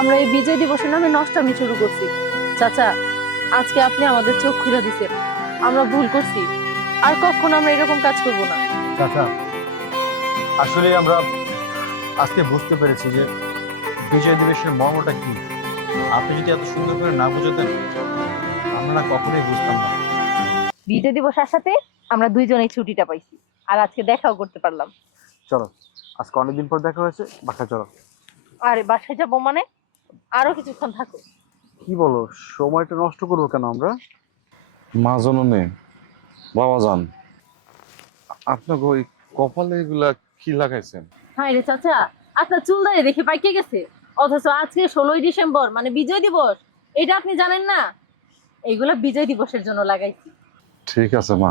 আমরা এই বিজয় দিবসের নামে নষ্টামি শুরু করছি। চাচা আজকে আপনি আমাদের চোখ খুলে দিছেন। আমরা ভুল করছি। আর কখনো আমরা এরকম কাজ করব না। চাচা আসলে আমরা আজকে বুঝতে পেরেছি যে বিজয় দিবসের মর্মটা কি। আপনি যদি এত সুন্দর করে না বুঝতেন আমরা কখনোই বুঝতাম না। বিজয় দিবস আসাতে আমরা দুইজনেই ছুটিটা পাইছি। আর আজকে দেখাও করতে পারলাম। চলো আজকে অনেকদিন পর দেখা হয়েছে বাসা চলো। আরে বাসায় যাব মানে? আরও কিছুক্ষণ থাকো কি বলো সময়টা নষ্ট করব কেন আমরা? মা জননে বাবা যান আপনাকে ওই কপালে এগুলা কি লাগাইছেন? হ্যাঁ রে চাচা আপনার চুল দাঁড়িয়ে দেখে পাইকে গেছে। অথচ আজকে ষোলোই ডিসেম্বর মানে বিজয় দিবস এটা আপনি জানেন না? এইগুলো বিজয় দিবসের জন্য লাগাইছি। ঠিক আছে মা।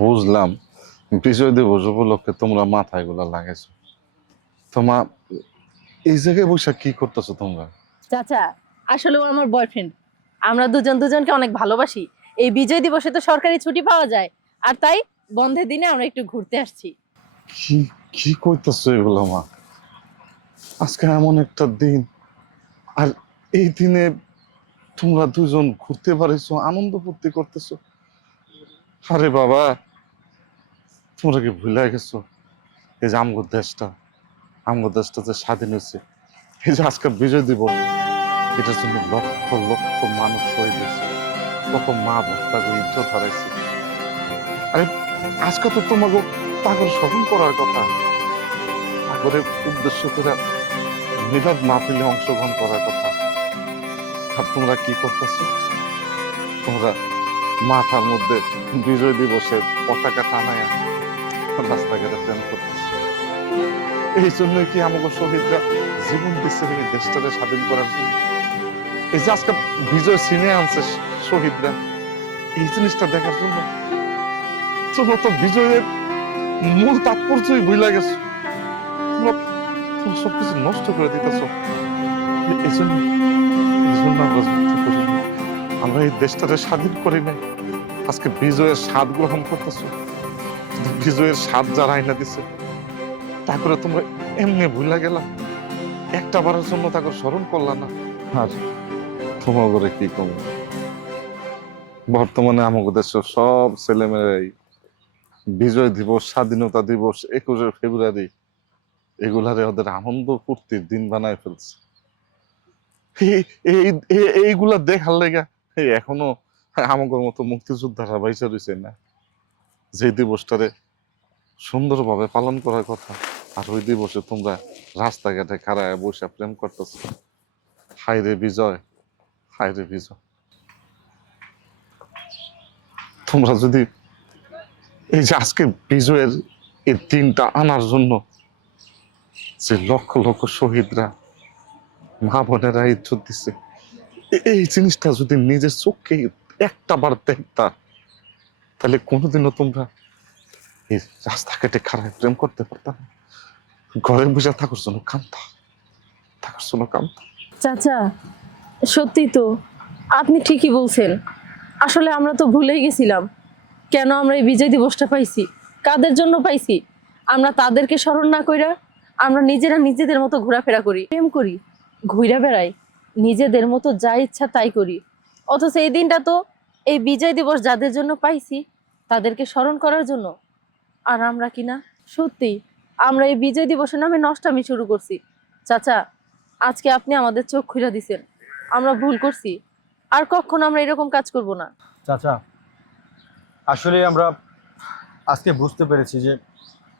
বুঝলাম। বিজয় দিবস উপলক্ষে তোমরা মাথায় এগুলা লাগাইছো। তো মা এই জায়গায় বসে কি করতেছো তোমরা? চাচা আসলে ও আমার বয়ফ্রেন্ড আমরা দুজন দুজনকে অনেক ভালোবাসি। এই বিজয় দিবসে তো সরকারি ছুটি পাওয়া যায়। আর তাই বন্ধের দিনে আমরা একটু ঘুরতে আসছি। কি কি কইতেছো এগুলা মা? আজকে এমন একটা দিন। আর এই দিনে তোমরা দুজন ঘুরতে পারিছো আনন্দ ফুর্তি করতেছো। আরে বাবা তোমরা কি ভুলে গেছো? এই যে আমগো দেশটা। আমগো দেশটা যে স্বাধীন হয়েছে। এই যে আজকে বিজয় দিবস এটার জন্য লক্ষ লক্ষ মানুষ শহীদ হয়েছে কত মা ভক্তাকে ইজ্জত হারাইছে। আরে, আজকে তো তোমাকে পাগল স্মরণ করার কথা। পাগলের উদ্দেশ্য করে মিলাদ মাহফিলে অংশগ্রহণ করার কথা। আর তোমরা কি করতেছো? তোমরা মাথার মধ্যে বিজয় দিবসের পতাকা টানায়া রাস্তাঘাটে প্রেম করতেছো। এই জন্যই কি আমাকে শহীদরা জীবন দিচ্ছে এই দেশটাকে স্বাধীন করার জন্য? এই যে আজকে বিজয় সিনে আনছে শহীদরা, এই জিনিসটা দেখার জন্য? তোমরা তো বিজয়ের মূল তাৎপর্যই ভুলে গেছো। তোমরা সবকিছু নষ্ট করে দিতেছ। এই জন্য আমরা আমরা এই দেশটাকে স্বাধীন করি নাই। আজকে বিজয়ের স্বাদ গ্রহণ করতেছ। বিজয়ের স্বাদ যারা আইনা দিছে। তারপরে তোমরা এমনি ভুলে গেলা। একটা বারের জন্য তাকে স্মরণ করলা না। আর তোমার করে কি কম? বর্তমানে আমাদের দেশের সব ছেলেমেয়েরাই বিজয় দিবস, স্বাধীনতা দিবস, একুশে ফেব্রুয়ারি, এগুলারে ওদের আনন্দ ফুর্তির দিন বানায় ফেলছে। এই- এই- এই- এইগুলা দেখার লেগা এখনও আমাদের মতো মুক্তিযোদ্ধারা বাইচা রয়েছে না। যে দিবসটারে সুন্দরভাবে পালন করার কথা। আর ওই দিবসে তোমরা রাস্তাঘাটে খাড়ায় বসে প্রেম করতেছ হাই রে বিজয় হাই রে বিজয় তোমরা যদি এই যে আজকে বিজয়ের এই দিনটা আনার জন্য যে লক্ষ লক্ষ শহীদরা, মা বোনেরা ইজ্জত দিচ্ছে এ- এই জিনিসটা যদি নিজের চোখে একটা বার দেখতা, তাহলে কোনোদিনও তোমরা এই রাস্তাঘাটে খারাপ প্রেম করতে পারতাম না। ঘরে বসে থাকার জন্য কান্তা। থাকার জন্য কান্তা। চাচা, সত্যি তো, আপনি ঠিকই বলছেন। আসলে আমরা তো ভুলেই গেছিলাম। কেন আমরা এই বিজয় দিবসটা পাইছি? কাদের জন্য পাইছি? আমরা তাদেরকে স্মরণ না কইরা আমরা নিজেরা নিজেদের মতো ঘোরাফেরা করি। প্রেম করি ঘুরা বেড়াই, নিজেদের মতো যা ইচ্ছা তাই করি। অথচ এই দিনটা তো এই বিজয় দিবস যাদের জন্য পাইছি, তাদেরকে স্মরণ করার জন্য। আর আমরা কিনা সত্যি আমরা এই বিজয় দিবসের নামে নষ্টামি শুরু করছি। চাচা, আজকে আপনি আমাদের চোখ খুলে দিছেন। আমরা ভুল করছি। আর কখনো আমরা এরকম কাজ করব না। চাচা, আসলে আমরা আজকে বুঝতে পেরেছি যে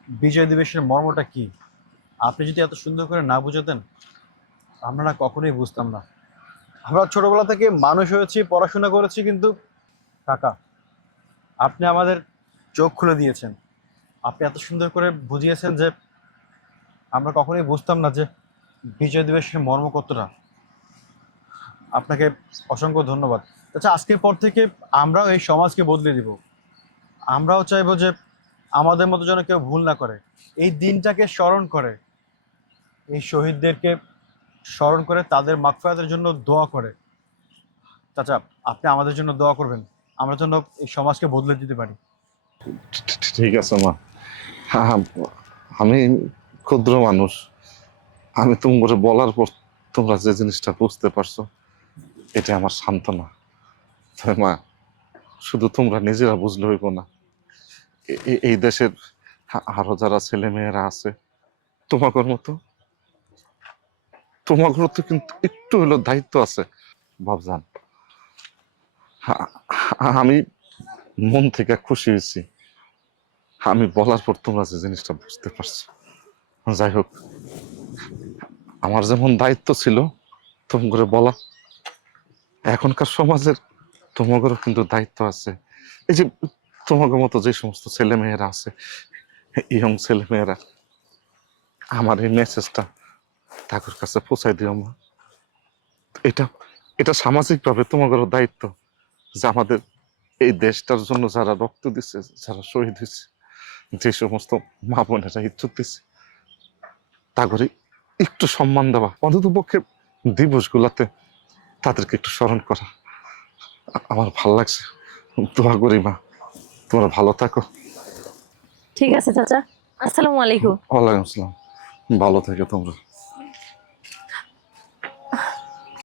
বিজয় দিবসের মর্মটা কি। আপনি যদি এত সুন্দর করে না বুঝতেন, আমরা না কখনোই বুঝতাম না। আমরা ছোটবেলা থেকে মানুষ হয়েছি, পড়াশোনা করেছি, কিন্তু কাকা, আপনি আমাদের চোখ খুলে দিয়েছেন। আপনি এত সুন্দর করে বুঝিয়েছেন যে আমরা কখনোই বুঝতাম না যে বিজয় দিবসের মর্ম কতটা। আপনাকে অসংখ্য ধন্যবাদ। আচ্ছা আজকের পর থেকে আমরাও এই সমাজকে বদলে দিব। আমরাও চাইব যে আমাদের মতো যেন কেউ ভুল না করে। এই দিনটাকে স্মরণ করে। এই শহীদদেরকে স্মরণ করে তাদের মাগফিরাতের জন্য দোয়া করে। চাচা, আপনি আমাদের জন্য দোয়া করবেন। আমরা যেন এই সমাজকে বদলে দিতে পারি। ঠিক আছে, মা। হ্যাঁ আমি ক্ষুদ্র মানুষ। আমি তুমি করে বলার পর তোমরা যে জিনিসটা বুঝতে পারছ, এটা আমার সান্ত্বনা। তবে মা, শুধু তোমরা নিজেরা বুঝলে হইব না। এই দেশের আরও যারা ছেলে মেয়েরা আছে তোমাদের মতো তোমাদের তো কিন্তু একটু হলো দায়িত্ব আছে বাবজান আ- আমি মন থেকে খুশি হয়েছি। আমি বলার পর তোমরা যে জিনিসটা বুঝতে পারছ। যাই হোক, আমার যেমন দায়িত্ব ছিল তোমাকে বলা। এখনকার সমাজের তোমাদেরও কিন্তু দায়িত্ব আছে। এই যে তোমাদের মতো যে সমস্ত ছেলে মেয়েরা আছে ইয়ং ছেলে মেয়েরা আমার এই মেসেজটা ঠাকুর কাছে পৌঁছাই দিও মা। এটা এটা সামাজিকভাবে তোমাদেরও দায়িত্ব যে আমাদের এই দেশটার জন্য যারা রক্ত দিচ্ছে যারা শহীদ হয়েছে যে সমস্ত মা বোনেরা ইজ্জত দিচ্ছে তা করে একটু সম্মান দেওয়া। অন্তত পক্ষে দিবসগুলোতে তাদেরকে একটু স্মরণ করা। আমার ভালো লাগছে। দোয়া করি মা। তোমরা ভালো থাকো। ঠিক আছে চাচা। আসসালামু আলাইকুম। ওয়ালাইকুম আসসালাম। ভালো থেকো তোমরা।